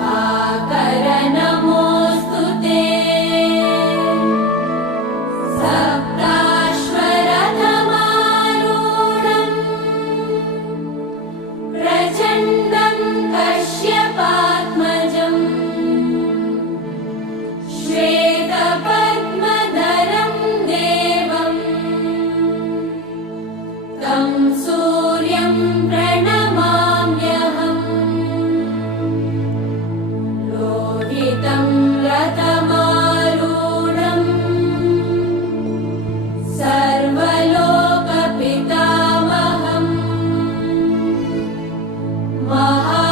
भाकर नमोऽस्तु ते साश्वरथमारू प्रचण्डं पश्य पाद्मजम् श्वेतपद्मधनं देवम् तं सूर्यं dam